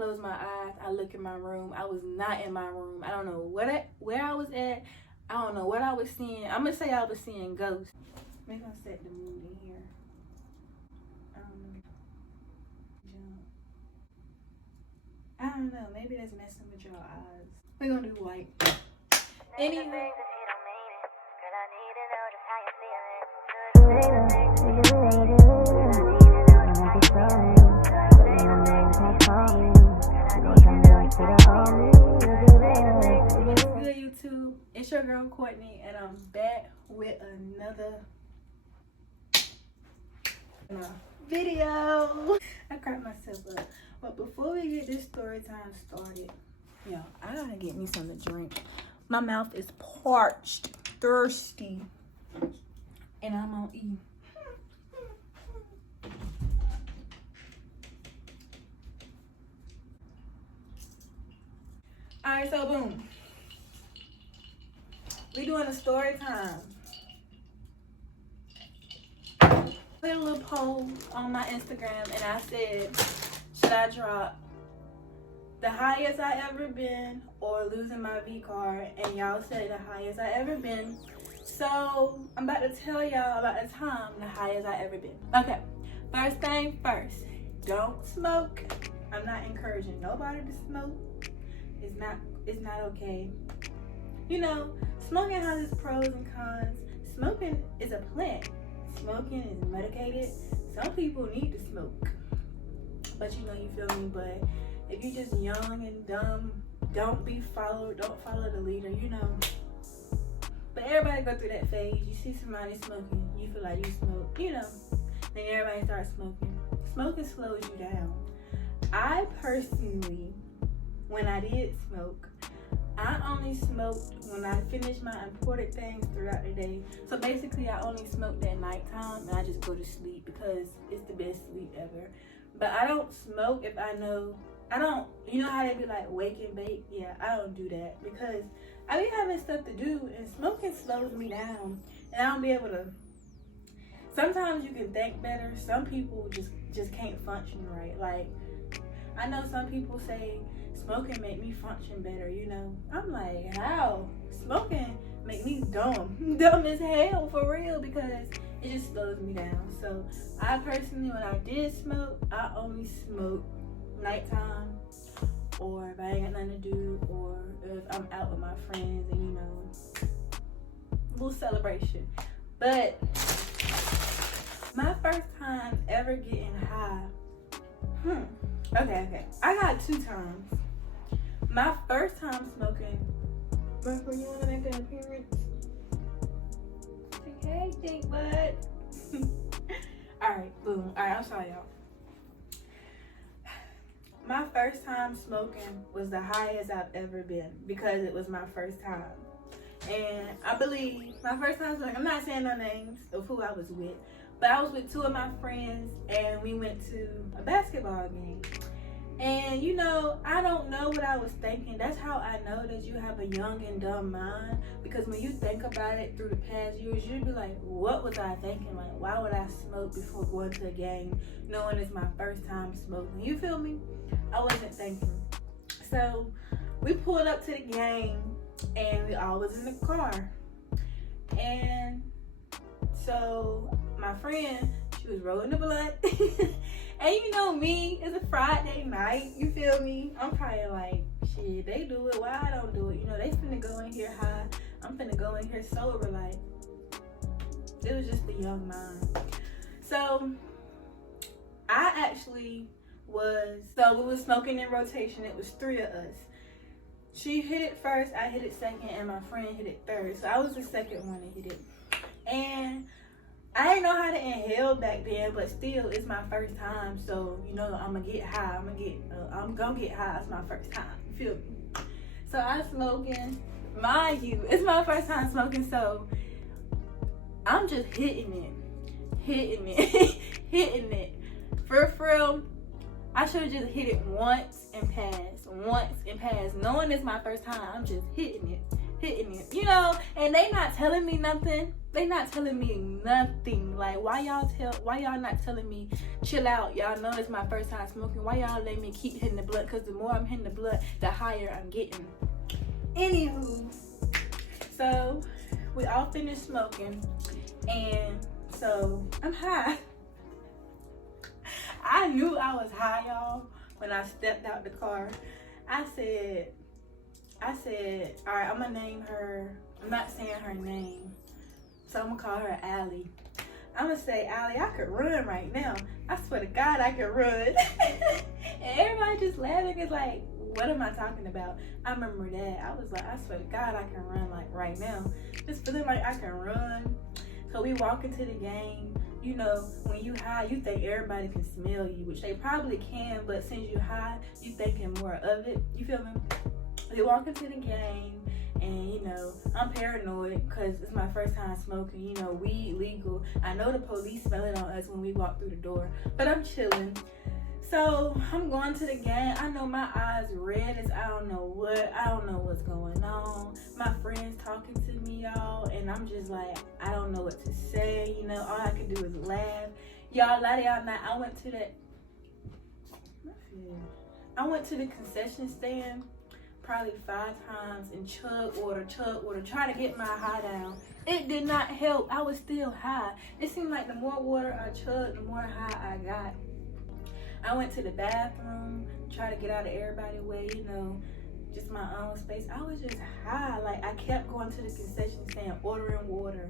close my eyes, I look in my room. I was not in my room. I don't know where I was at. I don't know what I was seeing. I'm gonna say I was seeing ghosts. Maybe I'll set the mood in here. I don't know. Maybe that's messing with your eyes. We're gonna do white. Anyway. Good YouTube. It's your girl Courtney, and I'm back with another video. I cracked myself up. But before we get this story time started, yo, I gotta get me something to drink. My mouth is parched, thirsty, and I'm gonna eat. Alright, so boom. We doing a story time. Put a little poll on my Instagram and I said, should I drop the highest I ever been or losing my V card? And y'all said the highest I ever been. So I'm about to tell y'all about the time the highest I ever been. Okay, first thing first, don't smoke. I'm not encouraging nobody to smoke. It's not okay. You know, smoking has its pros and cons. Smoking is a plant. Smoking is medicated. Some people need to smoke. But you know, you feel me? But if you're just young and dumb, don't follow the leader, you know. But everybody go through that phase. You see somebody smoking, you feel like you smoke, you know. Then everybody starts smoking. Smoking slows you down. I personally, when I did smoke, I only smoked when I finished my important things throughout the day. So basically, I only smoked at nighttime and I just go to sleep because it's the best sleep ever. But I don't smoke if I know, you know how they be like wake and bake? Yeah, I don't do that because I be having stuff to do and smoking slows me down and I don't be able to. Sometimes you can think better. Some people just can't function right. Like, I know some people say smoking make me function better, you know. I'm like, how? Smoking make me dumb as hell for real because it just slows me down. So I personally, when I did smoke, I only smoke nighttime or if I ain't got nothing to do or if I'm out with my friends and you know, a little celebration. But my first time ever getting high, okay. I got 2 times. My first time smoking, Michael, you wanna make an appearance? Hey, Jake, bud. Alright, boom. Alright, I'm sorry, y'all. My first time smoking was the highest I've ever been because it was my first time. And I believe my first time smoking, I'm not saying no names of who I was with, but I was with 2 of my friends and we went to a basketball game. And you know, I don't know what I was thinking. That's how I know that you have a young and dumb mind. Because when you think about it through the past years, you'd be like, what was I thinking? Like, why would I smoke before going to a game knowing it's my first time smoking? You feel me? I wasn't thinking. So we pulled up to the game and we all was in the car. And so my friend, she was rolling the blunt. And you know me, it's a Friday night, you feel me? I'm probably like, shit, they do it, why I don't do it? You know, they finna go in here high, I'm finna go in here sober, like, it was just a young mind. So, we was smoking in rotation, it was 3 of us. She hit it first, I hit it second, and my friend hit it third. So I was the second one to hit it. And I didn't know how to inhale back then, but still, it's my first time, so you know I'm gonna get high. I'm gonna get high. It's my first time. You feel me? So I'm smoking. Mind you, it's my first time smoking, so I'm just hitting it. For real, I should have just hit it once and passed. Knowing it's my first time, I'm just hitting hitting it, you know, and they not telling me nothing. They not telling me nothing. Like, why y'all not telling me, chill out? Y'all know it's my first time smoking. Why y'all let me keep hitting the blunt? Because the more I'm hitting the blunt, the higher I'm getting. Anywho, so we all finished smoking, and so I'm high. I knew I was high, y'all, when I stepped out the car. I said, all right, I'm gonna name her. I'm not saying her name, so I'm gonna call her Allie. I'm gonna say, Allie, I could run right now. I swear to God, I could run. And everybody just laughing. It's like, what am I talking about? I remember that. I was like, I swear to God, I can run like right now. Just feeling like I can run. So we walk into the game. You know, when you high, you think everybody can smell you, which they probably can, but since you high, you thinking more of it. You feel me? We walk into the game, and you know, I'm paranoid because it's my first time smoking. You know, weed legal. I know the police smell it on us when we walk through the door, but I'm chilling. So I'm going to the game. I know my eyes red as I don't know what's going on. My friends talking to me, y'all, and I'm just like, I don't know what to say. You know, all I can do is laugh. Y'all, lie to y'all not. I went to the concession stand probably 5 times and chug water, trying to get my high down. It did not help. I was still high. It seemed like the more water I chugged, the more high I got. I went to the bathroom, tried to get out of everybody's way, you know, just my own space. I was just high. Like, I kept going to the concession stand, ordering water.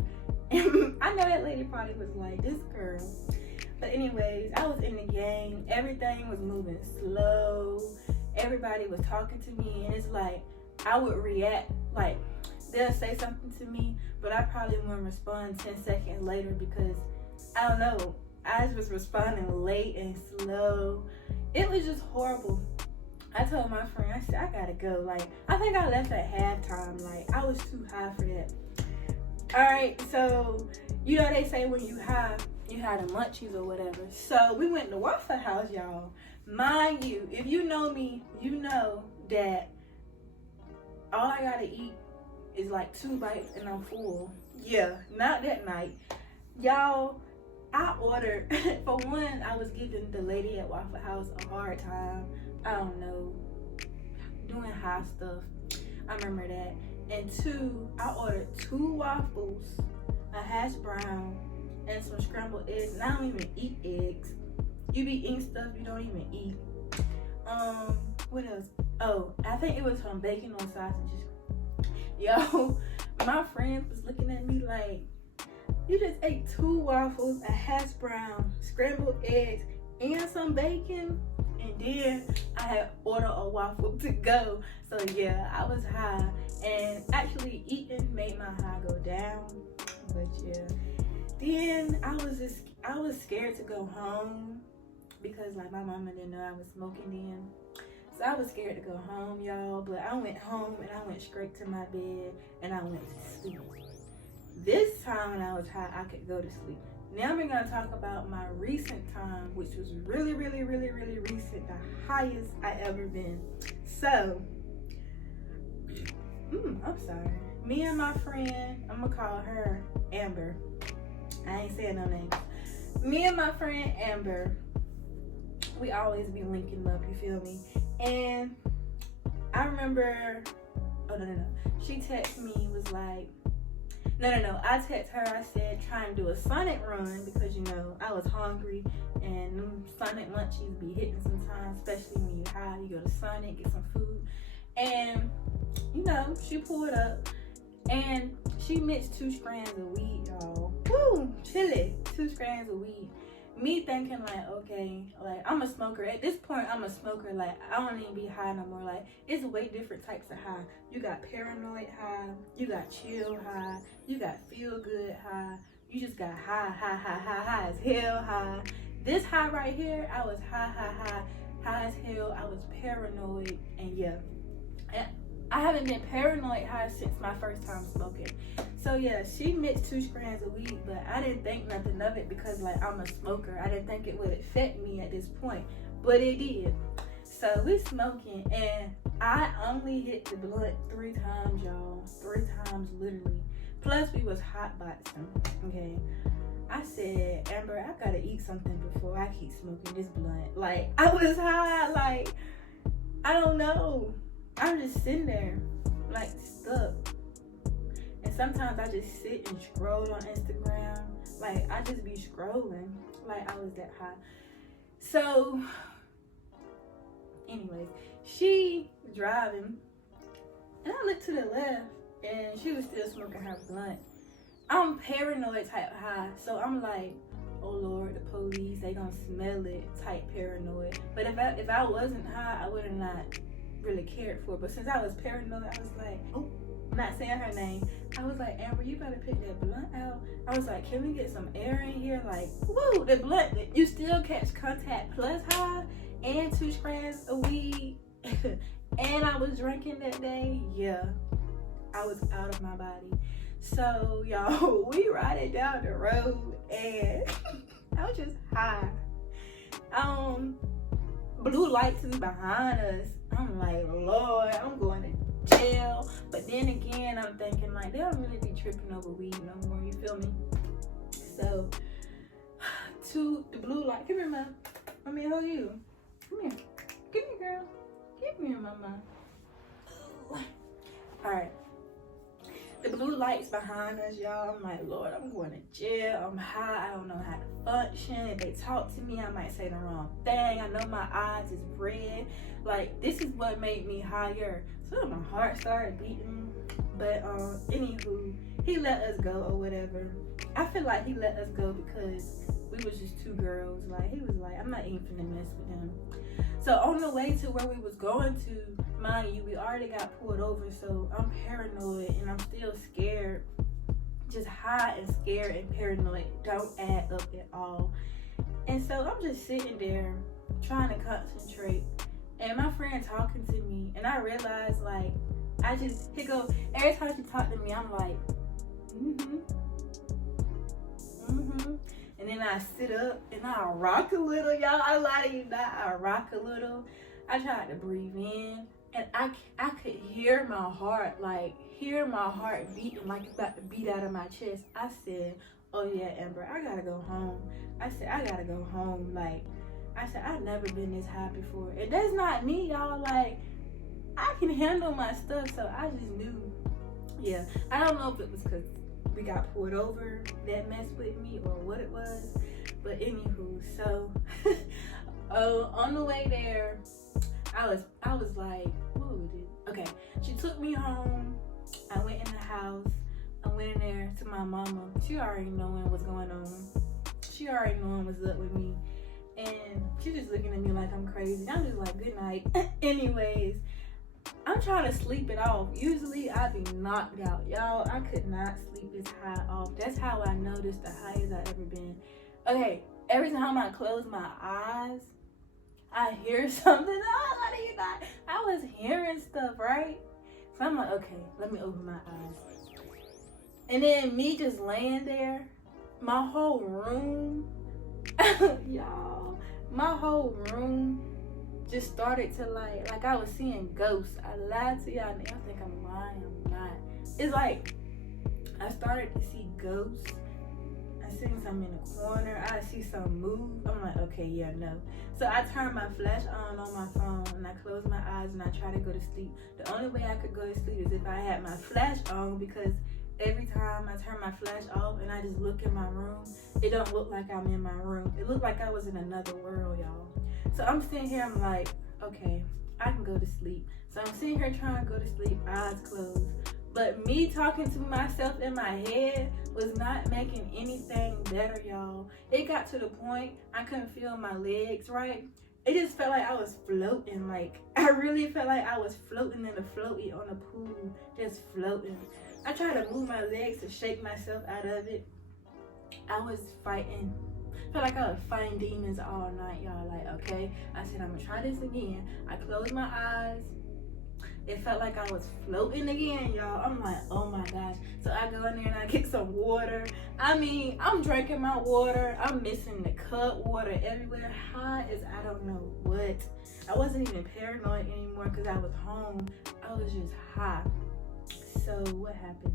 And I know that lady probably was like, this girl. But anyways, I was in the game. Everything was moving slow. Everybody was talking to me. And it's like, I would react. Like, they'll say something to me, but I probably wouldn't respond 10 seconds later because, I don't know, I was responding late and slow. It was just horrible. I told my friend, I said, I gotta go. Like, I think I left at halftime. Like, I was too high for that. Alright, so, you know they say when you high, you had the munchies or whatever. So, we went to Waffle House, y'all. Mind you, if you know me, you know that all I gotta eat is like 2 bites and I'm full. Yeah, not that night. Y'all, I ordered, for one, I was giving the lady at Waffle House a hard time. I don't know, doing high stuff. I remember that. And 2, I ordered 2 waffles, a hash brown, and some scrambled eggs. And I don't even eat eggs. You be eating stuff you don't even eat. What else? Oh, I think it was some bacon on sausages. Yo, my friend was looking at me like, you just ate 2 waffles, a hash brown, scrambled eggs, and some bacon, and then I had ordered a waffle to go. So yeah, I was high, and actually eating made my high go down. But yeah, then I was scared to go home because like my mama didn't know I was smoking then. So I was scared to go home, y'all. But I went home and I went straight to my bed and I went to sleep. This time when I was high, I could go to sleep. Now we're gonna talk about my recent time, which was really, really, really, really recent, the highest I ever been. So, I'm sorry. Me and my friend, I'm gonna call her Amber. I ain't saying no names. Me and my friend Amber, we always be linking up, you feel me? And I remember, she texted me, was like, I texted her, I said, try and do a Sonic run because, you know, I was hungry and them Sonic munchies be hitting sometimes, especially when you high, you go to Sonic, get some food. And, you know, she pulled up and she mixed 2 strands of weed, y'all. Woo, chilly, 2 strands of weed. Me thinking like, okay, like I'm a smoker. At this point, I'm a smoker. Like I don't even be high no more. Like it's way different types of high. You got paranoid high. You got chill high. You got feel good high. You just got high as hell high. This high right here, I was high as hell. I was paranoid, and yeah, and I haven't been paranoid high since my first time smoking. So yeah, she mixed 2 strands of weed, but I didn't think nothing of it because like I'm a smoker. I didn't think it would affect me at this point, but it did. So we smoking, and I only hit the blunt 3 times, y'all. 3 times, literally. Plus, we was hotboxing, okay? I said, Amber, I gotta eat something before I keep smoking this blunt. Like, I was high, like, I don't know. I'm just sitting there, like, stuck. And sometimes I just sit and scroll on Instagram. Like, I just be scrolling. Like, I was that high. So, anyways, she driving. And I looked to the left. And she was still smoking her blunt. I'm paranoid type high. So, I'm like, oh, Lord, the police, they gonna smell it type paranoid. But if I wasn't high, I would have not really cared for it. But since I was paranoid, I was like, oh. Not saying her name. I was like, Amber, you better pick that blunt out. I was like, can we get some air in here? Like, woo, the blunt, you still catch contact plus high and 2 strands of weed. And I was drinking that day. Yeah, I was out of my body. So, y'all, we riding down the road and I was just high. Blue lights is behind us. I'm like, Lord, I'm going to jail. But then again, I'm thinking like, they don't really be tripping over weed no more, you feel me? So, to the blue light, come here, Mom. Let me hold you. Come here. Give me, girl. Give me, Mama. Alright. The blue lights behind us, y'all. I'm like, Lord, I'm going to jail. I'm high. I don't know how to function. If they talk to me, I might say the wrong thing. I know my eyes is red. Like, this is what made me higher. So my heart started beating. But anywho, he let us go or whatever. I feel like he let us go because we was just 2 girls. Like, he was like, I'm not even finna mess with him. So on the way to where we was going to, mind you, we already got pulled over. So I'm paranoid and I'm still scared. Just high and scared and paranoid don't add up at all. And so I'm just sitting there trying to concentrate. And my friend talking to me, and I realized, like, he go, every time she talk to me, I'm like, and then I sit up and I rock a little, y'all. I lie to you not, I rock a little. I tried to breathe in, and I could hear my heart beating like it's about to beat out of my chest. I said, oh yeah, Amber, I gotta go home. I said, I gotta go home. Like, I said, I've never been this high before. And that's not me, y'all. Like, I can handle my stuff, so I just knew. Yeah, I don't know if it was because we got pulled over that messed with me or what it was. But anywho, so on the way there, I was like, what would we do? Okay, she took me home. I went in the house. I went in there to my mama. She already knowing what's going on. She already knowing what's up with me. And she's just looking at me like I'm crazy. I'm just like, good night. Anyways, I'm trying to sleep it off. Usually I be knocked out. Y'all, I could not sleep this high off. That's how I know this the highest I've ever been. Okay, every time I close my eyes, I hear something. I was hearing stuff, right? So I'm like, okay, let me open my eyes. And then me just laying there, my whole room, y'all, my whole room just started to like I was seeing ghosts. I lied to y'all and y'all think I'm lying. I'm not. It's like I started to see ghosts. I seen some in the corner. I see some move. I'm like, okay, yeah, no. So I turned my flash on my phone and I closed my eyes and I try to go to sleep. The only way I could go to sleep is if I had my flash on, because every time I turn my flash off and I just look in my room, it don't look like I'm in my room. It looked like I was in another world, y'all. So I'm sitting here, I'm like, okay, I can go to sleep. So I'm sitting here trying to go to sleep, eyes closed. But me talking to myself in my head was not making anything better, y'all. It got to the point I couldn't feel my legs right. It just felt like I was floating. Like, I really felt like I was floating in a floaty on a pool, just floating. I tried to move my legs to shake myself out of it. I was fighting. I felt like I was fighting demons all night, y'all. Like, okay. I said, I'm gonna try this again. I closed my eyes. it felt like I was floating again, y'all. I'm like, oh my gosh. So I go in there and I get some water. I mean, I'm drinking my water. I'm missing the cup, water everywhere. High as I don't know what. I wasn't even paranoid anymore because I was home. I was just high. So what happened?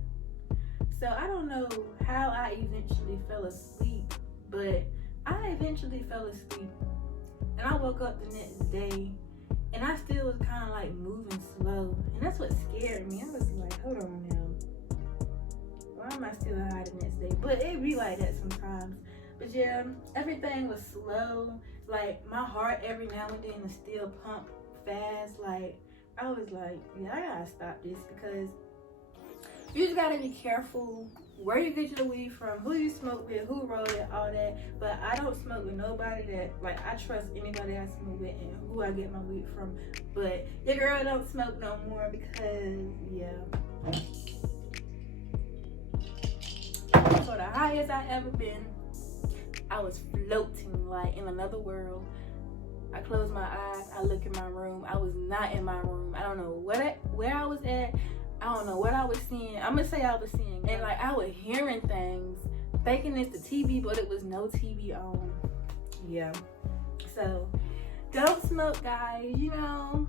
So I don't know how I eventually fell asleep, but I eventually fell asleep. And I woke up the next day and I still was kind of like moving slow. And that's what scared me. I was like, hold on now. Why am I still high the next day? But it be like that sometimes. But yeah, everything was slow. Like my heart every now and then is still pump fast. Like I was like, yeah, I gotta stop this because you just gotta be careful where you get your weed from, who you smoke with, who rolled it, all that. But I don't smoke with nobody that, like, I trust anybody I smoke with and who I get my weed from. But your girl don't smoke no more because, yeah. So the highest I ever been, I was floating like in another world. I closed my eyes, I look in my room. I was not in my room. I don't know where I was at. I don't know what I was seeing. I'm gonna say I was seeing, and like I was hearing things, thinking it's the TV, but it was no TV on. Yeah. So don't smoke, guys. You know,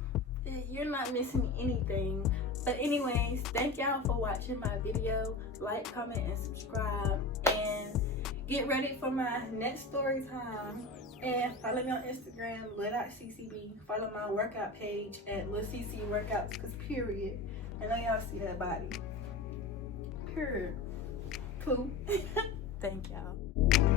you're not missing anything. But anyways, thank y'all for watching my video. Like, comment, and subscribe. And get ready for my next story time. And follow me on Instagram, lil.ccb. Follow my workout page at lilcc workouts, because period. I know y'all see that body. Period. Cool. Thank y'all.